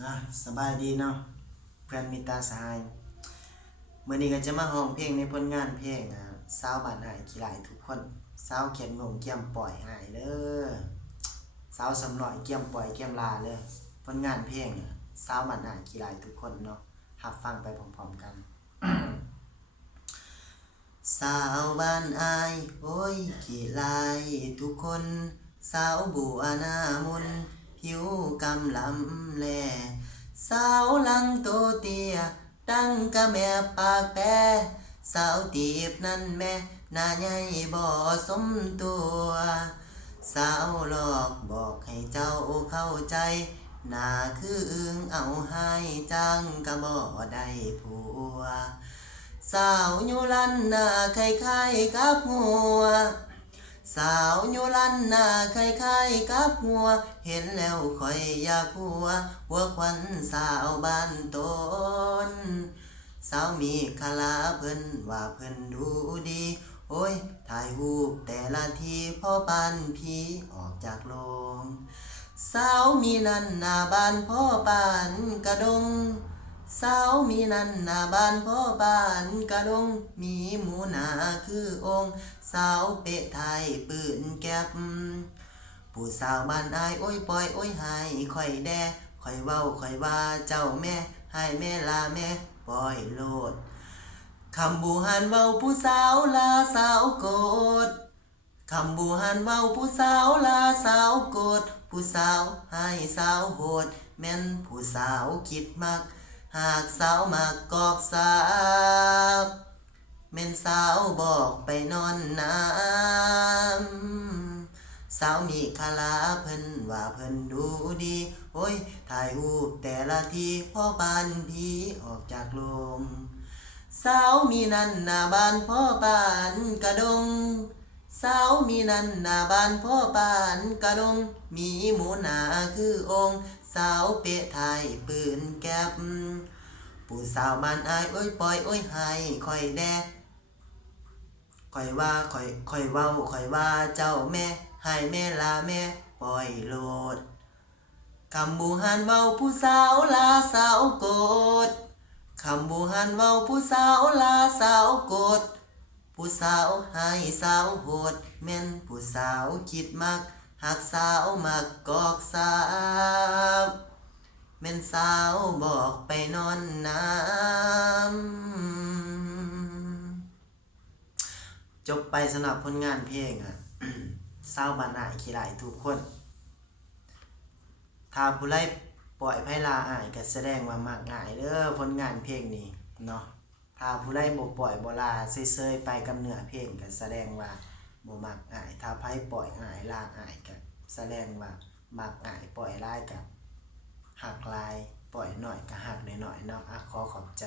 อ่ะสบายดีเนาะเพื่อนมิตรสหายมื้อนี้ก็จะมาร้องเพลงในผลงานเพลงสาวบ้านอ้ายขี้หลายทุกคนสาวเขียนงงเกี่ยมปล่อยอ้ายเด้อสาวสำน้อยเกี่ยมปล่อยเกี่ยมลาเลยผลงานเพลงสาวบ้านอ้ายขี้หลายทุกคนเนาะรับฟังไปพร้อมๆกัน สาวบ้านอายโอ้ยขี้ลายทุกคนสาวบัวหน้ามนผิวกำลำแลสาวลังโตเตียดังกะแม่ปากแปรสาวตีบนั่นแม่หน้าใหญ่บ่สมตัวสาวหลอกบอกให้เจ้าเข้าใจหน้าคืออึงเอาให้จังกะบ่ได้ผัว สาวยูลันนาคล้ายๆกับหัวสาวยูลันนาคล้ายๆกับหัวเห็นแล้วค่อยอยากหัวควันสาวบ้านต้นสาวมีคลาเพิ่นว่าเพิ่นดูดีโอ้ยถ่ายรูปแต่ละทีพ่อปานผีออกจากโรงสาวมีนันหน้าบ้านพ่อปานกระดง สาวมีนันหน้าบ้านพ่อบ้านกระดงมีหมูหนาคือองค์สาวเปะไทยปืนแก็บผู้สาวบ้านอายโอ้ยปล่อยโอ้ยหายค่อยแดค่อยเว้าค่อยว่าเจ้าแม่ให้แม่ลาแม่ปล่อยโลดคำบูหันเว้าผู้สาวลาสาวโกดคำบูหันเว้าผู้สาวลาสาวโกดผู้สาวให้สาวโหดแม่นผู้สาวคิดมัก หากสาวมากอกสาบแม่นสาวบอกไปนอนน้ำสาวมีคาลาเพิ่นว่าเพิ่นดูดีโอ้ยถ่ายรูปแต่ละทีพ่อปานผีออกจากโรงสาวมีนันหน้าบ้านพ่อปานกระดงสาวมีนันหน้าบ้านพ่อปานกระดงมีหมูหนาคือองค์สาวเปะไทยปืนแก็บ ผู้สาวบ้านอายโอ้ยปล่อยโอ้ยให้ค่อยแดค่อยว่าค่อยเว้าค่อยว่าเจ้าแม่ให้แม่ลาแม่ปล่อยโลดคำบูหันเว้าผู้สาวลาสาวโกดคำบูหันเว้าผู้สาวลาสาวโกดผู้สาวให้สาวโหดแม่นผู้สาวคิดมักหักสาวมักกอกสาว แม่นสาวบอกไปนอนน้ำจบไปสำหรับผลงานเพลงสาวบ้านอ้ายขี้หลายทุกคนถ้าผู้ใดปล่อยไผลาอ้ายก็แสดงว่ามักง่ายเด้อผลงานเพลงนี้เนาะถ้าผู้ใดบ่ปล่อยบ่ลาเซยๆไปกับเนื้อเพลงก็แสดงว่าบ่มักอ้ายถ้าไผปล่อยอ้ายลาอ้ายก็แสดงว่ามักอ้ายปล่อยลายก็ หักลายปล่อยหน่อยก็หักหน่อยๆเนาะขอขอบใจ